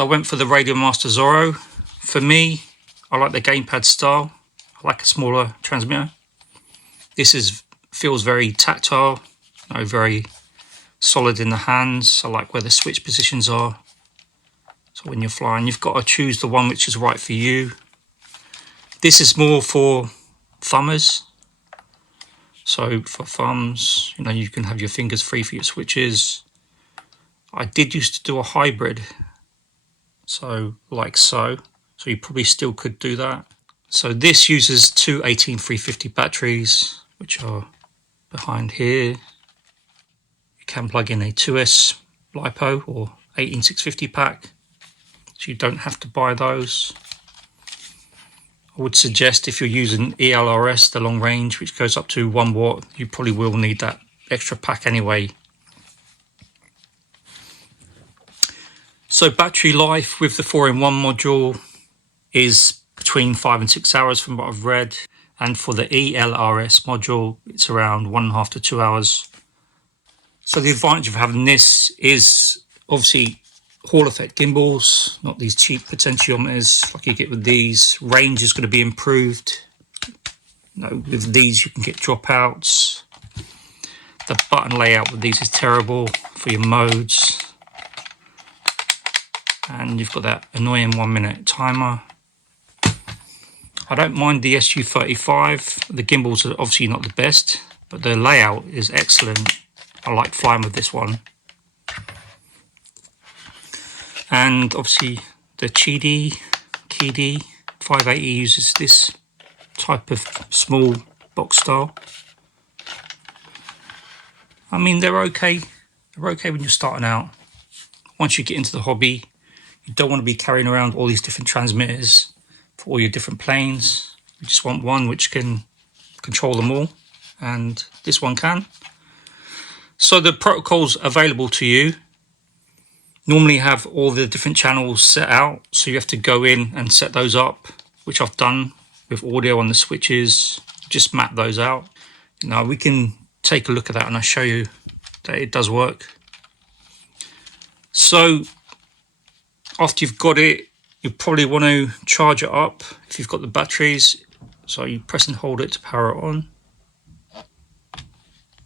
So I went for the Radiomaster Zorro. For me, I like the gamepad style. I like a smaller transmitter. This feels very tactile, very solid in the hands. I like where the switch positions are. So when you're flying, you've got to choose the one which is right for you. This is more for thumbers. So for thumbs, you can have your fingers free for your switches. I did used to do a hybrid, so like so. So you probably still could do that. So this uses two 18350 batteries, which are behind here. You can plug in a 2S LiPo or 18650 pack, so you don't have to buy those. I would suggest if you're using ELRS, the long range, which goes up to 1 watt, you probably will need that extra pack anyway. So battery life with the 4-in-1 module is between 5 and 6 hours from what I've read. And for the ELRS module, it's around 1.5 to 2 hours. So the advantage of having this is obviously Hall effect gimbals, not these cheap potentiometers like you get with these. Range is going to be improved. With these you can get dropouts. The button layout with these is terrible for your modes. And you've got that annoying 1-minute timer. I don't mind the SU35. The gimbals are obviously not the best, but the layout is excellent. I like flying with this one. And obviously the Keedy 580 uses this type of small box style. I mean, they're okay. They're okay when you're starting out. Once you get into the hobby, you don't want to be carrying around all these different transmitters for all your different planes. You just want one which can control them all, and this one can. So the protocols available to you normally have all the different channels set out, so you have to go in and set those up, which I've done with audio on the switches. Just map those out. Now we can take a look at that and I'll show you that it does work. So after you've got it, you probably want to charge it up if you've got the batteries. So you press and hold it to power it on.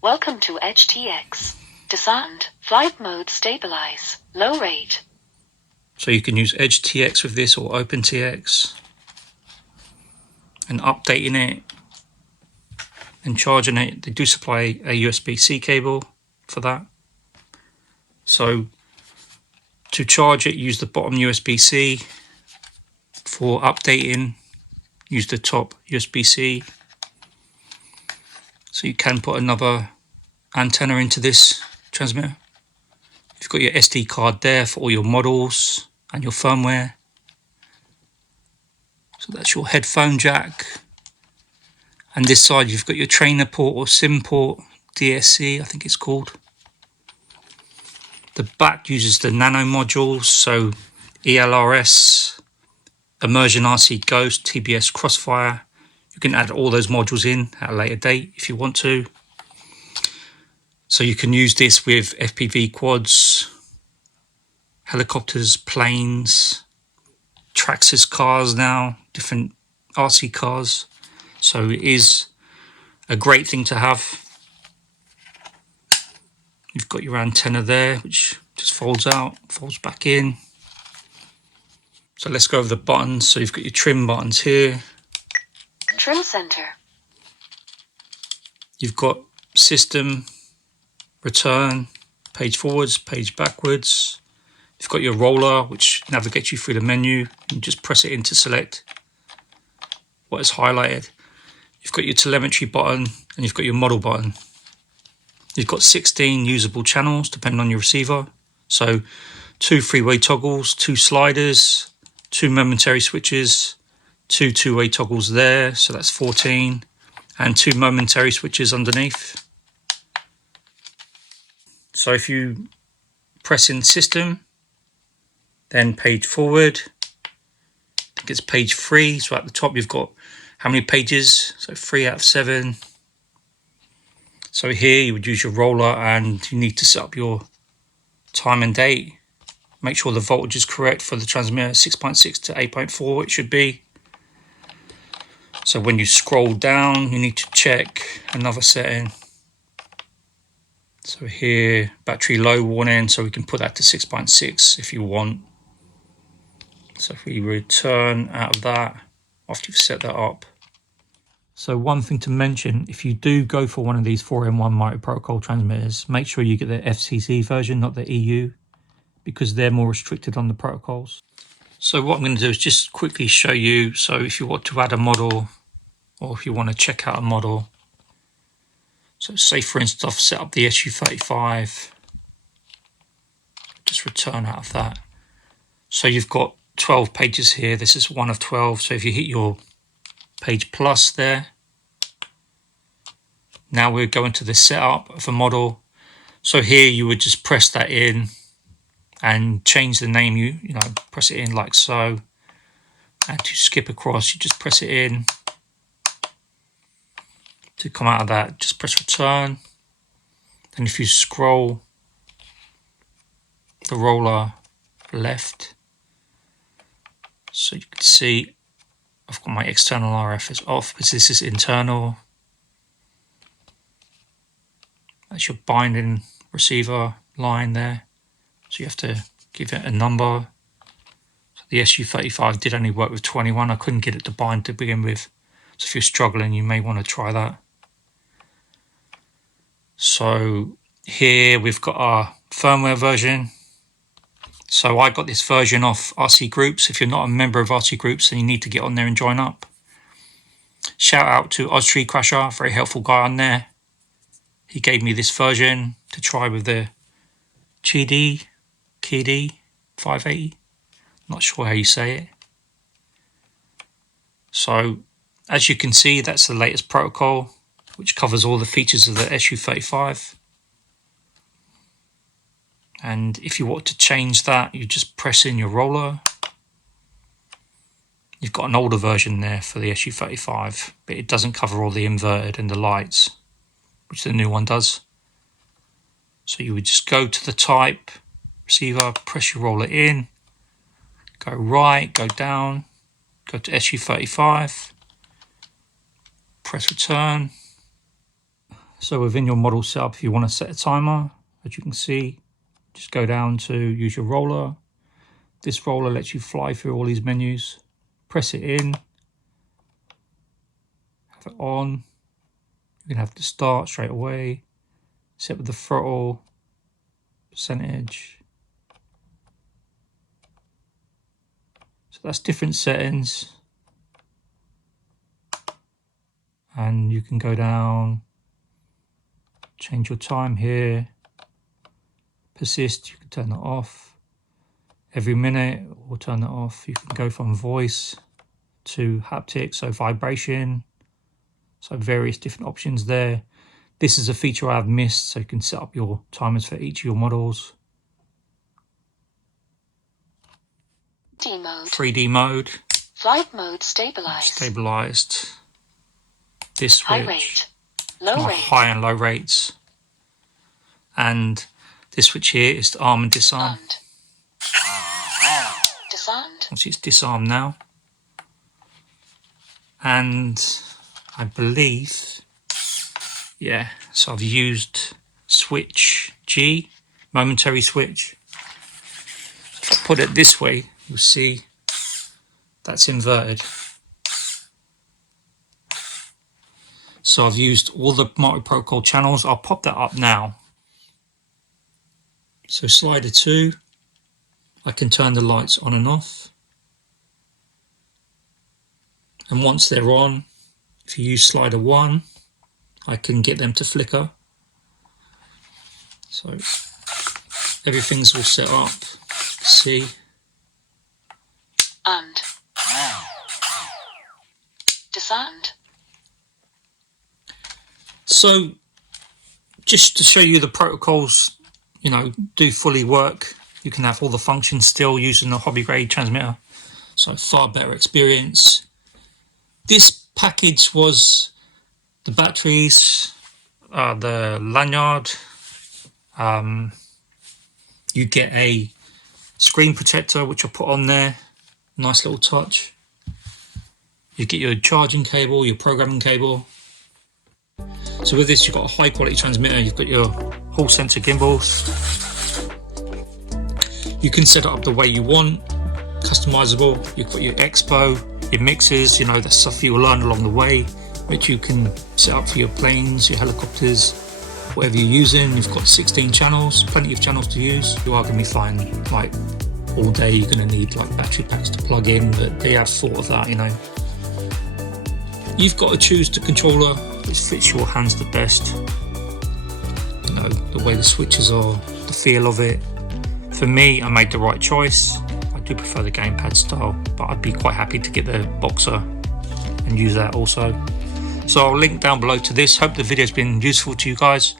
Welcome to RTF. Disarmed. Flight mode stabilize. Low rate. So you can use RTF with this or OpenTX. And updating it and charging it. They do supply a USB-C cable for that. So to charge it, use the bottom USB-C. For updating, use the top USB-C. So you can put another antenna into this transmitter. You've got your SD card there for all your models and your firmware. So that's your headphone jack. And this side you've got your trainer port or SIM port, DSC I think it's called. The back uses the nano modules, so ELRS, Immersion RC Ghost, TBS Crossfire. You can add all those modules in at a later date if you want to. So you can use this with FPV quads, helicopters, planes, Traxxas cars now, different RC cars. So it is a great thing to have. You've got your antenna there, which just folds out, folds back in. So let's go over the buttons. So you've got your trim buttons here. Trim center. You've got system, return, page forwards, page backwards. You've got your roller, which navigates you through the menu. You just press it in to select what is highlighted. You've got your telemetry button and you've got your model button. You've got 16 usable channels depending on your receiver. So 2 3-way toggles, 2 sliders, 2 momentary switches, 2 2-way toggles there, so that's 14, and 2 momentary switches underneath. So if you press in system, then page forward, I think it's page 3, so at the top you've got how many pages, so 3 out of 7. So here you would use your roller and you need to set up your time and date, make sure the voltage is correct for the transmitter, 6.6 to 8.4 it should be. So when you scroll down, you need to check another setting. So here, battery low warning, so we can put that to 6.6 if you want. So if we return out of that, after you've set that up. So one thing to mention, if you do go for one of these 4-in-1 multi-protocol transmitters, make sure you get the FCC version, not the EU, because they're more restricted on the protocols. So what I'm going to do is just quickly show you, so if you want to add a model, or if you want to check out a model, so say for instance I've set up the SU35, just return out of that. So you've got 12 pages here, this is one of 12, so if you hit your page plus there, now we're going to the setup of a model. So here you would just press that in and change the name, you know, press it in like so, and to skip across you just press it in. To come out of that, just press return. Then if you scroll the roller left, so you can see I've got my external RF is off because this is internal. That's your binding receiver line there. So you have to give it a number. So the SU35 did only work with 21. I couldn't get it to bind to begin with. So if you're struggling, you may want to try that. So here we've got our firmware version. So I got this version off RC Groups. If you're not a member of RC Groups, then you need to get on there and join up. Shout out to Oztree Crusher, very helpful guy on there. He gave me this version to try with the KD 580. Not sure how you say it. So as you can see, that's the latest protocol, which covers all the features of the SU35. And if you want to change that, you just press in your roller. You've got an older version there for the SU35, but it doesn't cover all the inverted and the lights, which the new one does. So you would just go to the type receiver, press your roller in, go right, go down, go to SU35, press return. So within your model setup, if you want to set a timer, as you can see, just go down to use your roller. This roller lets you fly through all these menus. Press it in, have it on. You can have to start straight away. Set with the throttle, percentage. So that's different settings. And you can go down, change your time here. Persist, you can turn that off. Every minute, we'll turn that off. You can go from voice to haptic, so vibration. So various different options there. This is a feature I've missed, so you can set up your timers for each of your models. 3D mode. Flight mode stabilized. Stabilized. This switch. High rate. Low rate. High and low rates. And this switch here is to arm and disarm. Disarmed. Obviously it's disarmed now. And I believe, yeah, so I've used switch G, momentary switch. If I put it this way, you'll see that's inverted. So I've used all the multi-protocol channels. I'll pop that up now. So slider 2, I can turn the lights on and off. And once they're on, if you use slider 1, I can get them to flicker. So everything's all set up. See. And disarmed. So just to show you the protocols, you know, do fully work. You can have all the functions still using a hobby grade transmitter. So far better experience. This package was the batteries, the lanyard. You get a screen protector, which I put on there. Nice little touch. You get your charging cable, your programming cable. So with this, you've got a high quality transmitter. You've got your Hall sensor gimbals. You can set it up the way you want, customizable. You've got your expo, your mixers, you know, the stuff you'll learn along the way, which you can set up for your planes, your helicopters, whatever you're using. You've got 16 channels, plenty of channels to use. You are going to be fine, like all day you're going to need like battery packs to plug in, but they have thought of that, you know. You've got to choose the controller which fits your hands the best. You know, the way the switches are, the feel of it. For me, I made the right choice. I do prefer the gamepad style, but I'd be quite happy to get the Boxer and use that also. So I'll link down below to this. Hope the video's been useful to you guys.